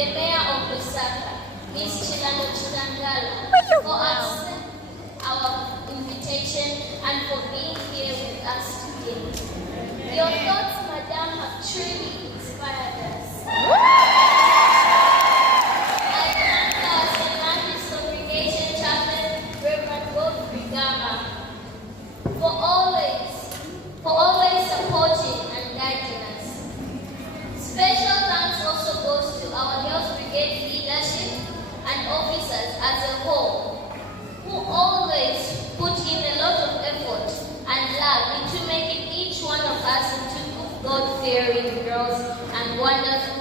the Mayor of Lusaka, Ms. Chilano Chitangala, for accepting our invitation and for being here with us today. Your thoughts, Madam, have truly inspired us. I thank our St. Matthew's Congregation Chaplain, Reverend Bob Brigama, for always supporting and guiding us. Special thanks also goes to our Girls Brigade leadership and officers as a whole, who always put in a lot of effort and love into making each one of us into good, God-fearing girls and wonderful